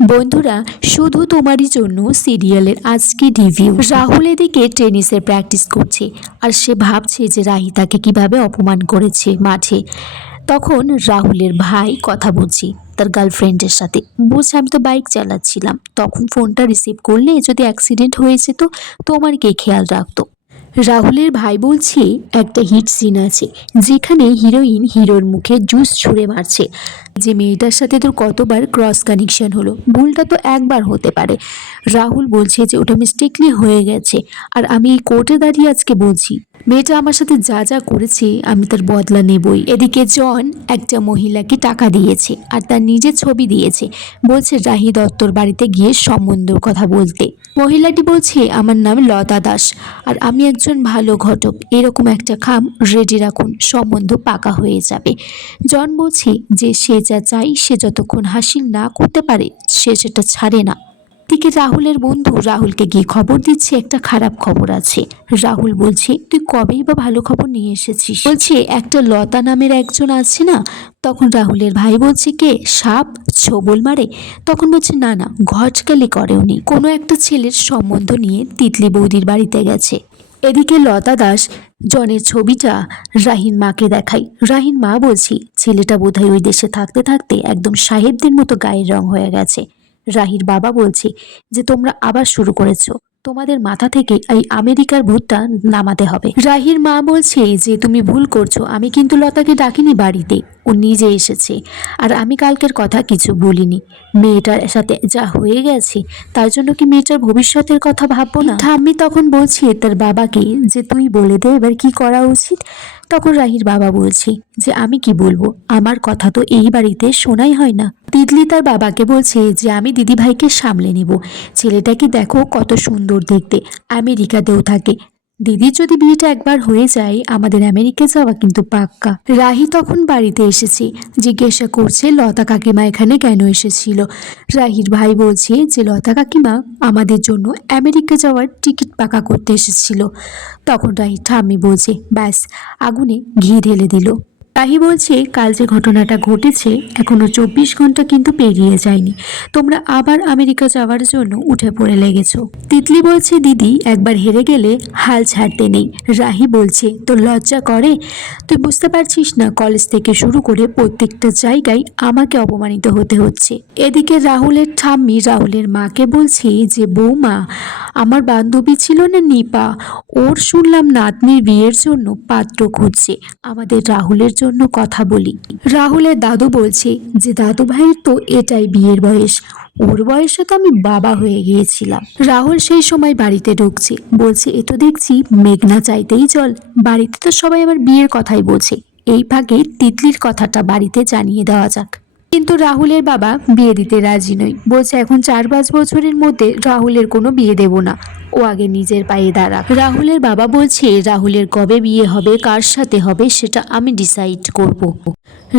বন্ধুরা, শুধু তোমারই জন্য সিরিয়ালের আজকে রিভিউ। রাহুল এদিকে টেনিসের প্র্যাকটিস করছে আর সে ভাবছে যে রাহি তাকে কিভাবে অপমান করেছে মাঠে। তখন রাহুলের ভাই কথা বলছে তার গার্লফ্রেন্ডের সাথে, বলছে আমি তো বাইক চালাচ্ছিলাম, তখন ফোনটা রিসিভ করলে যদি অ্যাক্সিডেন্ট হয়েছে তো তোমার কে খেয়াল রাখতো। রাহুলের ভাই বলছে একটা হিট সিন আছে যেখানে হিরোইন হিরোর মুখে জুস ছুঁড়ে মারছে, যে মেয়েটার সাথে তোর কতবার ক্রস কানেকশন হলো, ভুলটা তো একবার হতে পারে। রাহুল বলছে যে ওটা মিস্টেকলি হয়ে গেছে, আর আমি এই কোর্টে দাঁড়িয়ে আজকে বলছি মেয়েটা আমার সাথে যা যা করেছে আমি তার বদলা নেবই। এদিকে জন একটা মহিলাকে টাকা দিয়েছে আর তার নিজের ছবি দিয়েছে, বলছে রাহি দত্তর বাড়িতে গিয়ে সম্বন্ধের কথা বলতে। মহিলাটি বলছে আমার নাম লতা দাস আর আমি একজন ভালো ঘটক, এরকম একটা খাম রেডি রাখুন, সম্বন্ধ পাকা হয়ে যাবে। জন বলছে যে সে যা চাই সে যতক্ষণ হাসিল না করতে পারে সে সেটা ছাড়ে না। দিকে রাহুলের বন্ধু রাহুলকে গিয়ে খবর দিচ্ছে একটা খারাপ খবর আছে। রাহুল বলছে তুই কবেই বা ভালো খবর নিয়ে এসেছিস? বলছে একটা লতা নামের একজন আছে না। তখন রাহুলের ভাই বলছে কে, সাপ ছোবল মারে? তখন বলছে না না, ঘটকালি করে উনি, কোনো একটা ছেলের সম্বন্ধ নিয়ে তিতলি বৌদির বাড়িতে গেছে। এদিকে লতা দাস জনের ছবিটা রাহিন মাকে দেখায়। রাহিন মা বলছি ছেলেটা বোধহয় ওই দেশে থাকতে থাকতে একদম সাহেবদের মতো গায়ের রং হয়ে গেছে। রাহির বাবা বলছে যে তোমরা আবার শুরু করেছো, তোমাদের মাথা থেকে এই আমেরিকার ভূতটা নামাতে হবে। রাহির মা বলছে যে তুমি ভুল করছো, আমি কিন্তু লতাকে ডাকিনি বাড়িতে, ও নিজে এসেছে। আর আমি কালকের কথা কিছু বলিনি, মেয়েটার সাথে যা হয়ে গেছে তার জন্য কি মেয়েটার ভবিষ্যতের কথা ভাববো না? ঠাম্মি তখন বলছে তার বাবাকে যে তুই বলে দে এবার কি করা উচিত। তখন রাহির বাবা বলছে যে আমি কি বলবো, আমার কথা তো এই বাড়িতে শোনাই হয় না। তিতলি তার বাবাকে বলছে যে আমি দিদিভাইকে সামলে নেব, ছেলেটাকে দেখো কত সুন্দর দেখতে, আমেরিকাতেও থাকে, দিদির যদি বিয়েটা একবার হয়ে যায় আমাদের আমেরিকা যাওয়া কিন্তু পাক্কা। রাহি তখন বাড়িতে এসেছে, জিজ্ঞাসা করছে লতা কাকিমা এখানে কেন এসেছিল। রাহির ভাই বলছে যে লতা কাকিমা আমাদের জন্য আমেরিকা যাওয়ার টিকিট পাকা করতে এসেছিল। তখন রাহির ঠাম্মি বলছে ব্যাস, আগুনে ঘি ঢেলে দিল। রাহি বলছে কাল যে ঘটনাটা ঘটেছে এখনো 24 ঘন্টা কিন্তু পেরিয়ে যায়নি, তোমরা আবার আমেরিকা যাওয়ার জন্য উঠে পড়ে লেগেছো। তিতলি বলছে দিদি একবার হেরে গেলে হাল ছাড়তে নেই। রাহি বলছে তোর লজ্জা করে? তুই বুঝতে পারছিস না কলেজ থেকে শুরু করে প্রত্যেকটা জায়গায় আমাকে অপমানিত হতে হচ্ছে। এদিকে রাহুলের ঠাম্মি রাহুলের মাকে বলছে যে বৌমা, আমার বান্ধবী ছিল না নিপা, ওর শুনলাম নাতনির বিয়ের জন্য পাত্র খুঁজছে, আমাদের রাহুলের জন্য কথা বলি। রাহুলের দাদু বলছে যে দাদু ভাইয়ের তো এটাই বিয়ের বয়স, ওর বয়সে তো আমি বাবা হয়ে গিয়েছিলাম। রাহুল সেই সময় বাড়িতে ঢুকছে, বলছে এ তো দেখছি মেঘনা চাইতেই জল, বাড়িতে তো সবাই আমার বিয়ের কথাই বলছে, এই ভাগে তিতলির কথাটা বাড়িতে জানিয়ে দেওয়া যাক। কিন্তু রাহুলের বাবা বিয়ে দিতে রাজি নয়, বলছে এখন 4-5 বছরের মধ্যে রাহুলের কোনো বিয়ে দেব না, ও আগে নিজের পায়ে দাঁড়াক। রাহুলের বাবা বলছে রাহুলের কবে বিয়ে হবে কার সাথে হবে সেটা আমি ডিসাইড করব।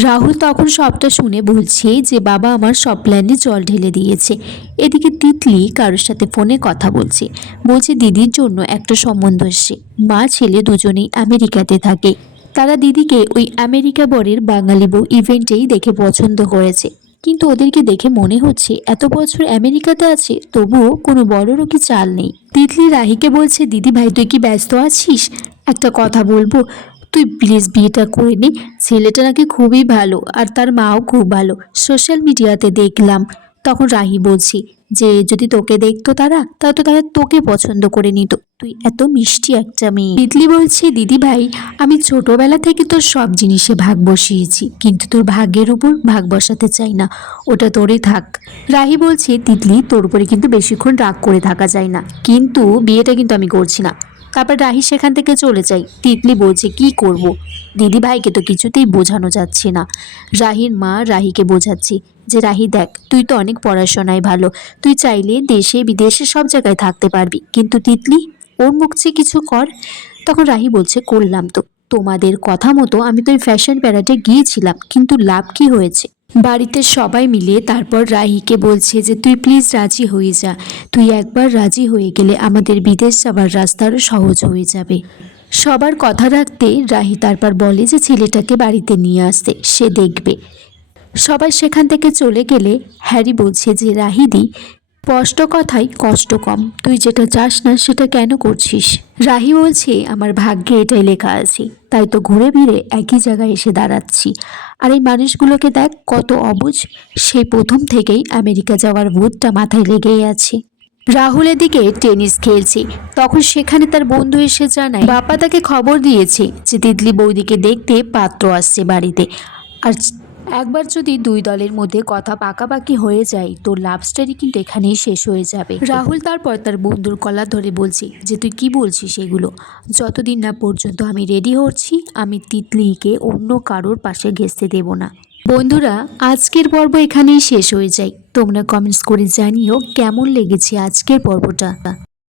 রাহুল তখন সবটা শুনে বলছে যে বাবা আমার সব প্ল্যানে জল ঢেলে দিয়েছে। এদিকে তিতলি কারোর সাথে ফোনে কথা বলছে, বলছে দিদির জন্য একটা সম্বন্ধ এসছে, মা ছেলে দুজনেই আমেরিকাতে থাকে, তারা দিদিকে ওই আমেরিকা বরের বাঙালি বউ ইভেন্টেই দেখে পছন্দ করেছে, কিন্তু ওদেরকে দেখে মনে হচ্ছে এত বছর আমেরিকাতে আছে তবুও কোনো বড়রও কি চাল নেই। তিতলি রাহিকে বলছে দিদি ভাই তুই কি ব্যস্ত আছিস, একটা কথা বলবো, তুই প্লিজ বিয়েটা করে নে, ছেলেটা নাকি খুবই ভালো আর তার মাও খুব ভালো, সোশ্যাল মিডিয়াতে দেখলাম। তখন রাহি বলছি যে যদি তোকে দেখতো তারা তাহলে তো তারা তোকে পছন্দ করে নিত, তুই এত মিষ্টি একটা মেয়ে। তিতলি বলছে দিদি ভাই আমি ছোটবেলা থেকে তোর সব জিনিসে ভাগ বসিয়েছি, কিন্তু তোর ভাগ্যের উপর ভাগ বসাতে চাই না, ওটা তোরই থাক। রাহি বলছে তিতলি তোর উপরে কিন্তু বেশিক্ষণ রাগ করে থাকা যায় না, কিন্তু বিয়েটা কিন্তু আমি করছি না। তারপর রাহি সেখান থেকে চলে যায়। তিতলি বলছে কি করব, দিদি ভাইকে তো কিছুতেই বোঝানো যাচ্ছে না। রাহির মা রাহিকে বোঝাচ্ছে যে রাহি দেখ তুই তো অনেক পড়াশোনায় ভালো, তুই চাইলে দেশে বিদেশে সব জায়গায় থাকতে পারবি, কিন্তু তিতলি ওর মুখ চেয়ে কিছু কর। তখন রাহি বলছে করলাম তো, তোমাদের কথা মতো আমি তো ওই ফ্যাশন প্যারাডে গিয়েছিলাম, কিন্তু লাভ কি হয়েছে? বাড়িতে সবাই মিলে তারপর রাহিকে বলছে যে তুই প্লিজ রাজি হয়ে যা, তুই একবার রাজি হয়ে গেলে আমাদের বিদেশ যাওয়ার রাস্তা আরও সহজ হয়ে যাবে। সবার কথা রাখতে রাহি তারপর বলে যে ছেলেটাকে বাড়িতে নিয়ে আসতে, সে দেখবে। সবাই সেখান থেকে চলে গেলে হ্যারি বলছে যে রাহিদি, স্পষ্ট কথাই কষ্ট কম, তুই যেটা চাস না সেটা কেন করছিস? রাহি বলছে আমার ভাগ্যে এটাই লেখা আছে, তাই তো ঘুরে ফিরে একই জায়গায় এসে দাঁড়াচ্ছি। আর এই মানুষগুলোকে দেখ কত অবুঝ, সেই প্রথম থেকেই আমেরিকা যাওয়ার ভূতটা মাথায় লেগেই আছে। রাহুল এদিকে টেনিস খেলছে, তখন সেখানে তার বন্ধু এসে জানায় বাবা তাকে খবর দিয়েছে যে তিতলি বৌদিকে দেখতে পাত্র আসছে বাড়িতে। আর একবার যদি দুই দলের মধ্যে কথা পাকাপাকি হয়ে যায় তো লাভ স্টোরি কিন্তু এখানেই শেষ হয়ে যাবে। রাহুল তারপর তার বন্ধুর কলার ধরে বলছে যে তুই কি বলছিস এগুলো? যতদিন না পর্যন্ত আমি রেডি হচ্ছি আমি তিতলিকে অন্য কারোর পাশে ঘেঁষতে দেব না। বন্ধুরা, আজকের পর্ব এখানেই শেষ হয়ে যায়। তোমরা কমেন্টস করে জানিও কেমন লেগেছে আজকের পর্বটা।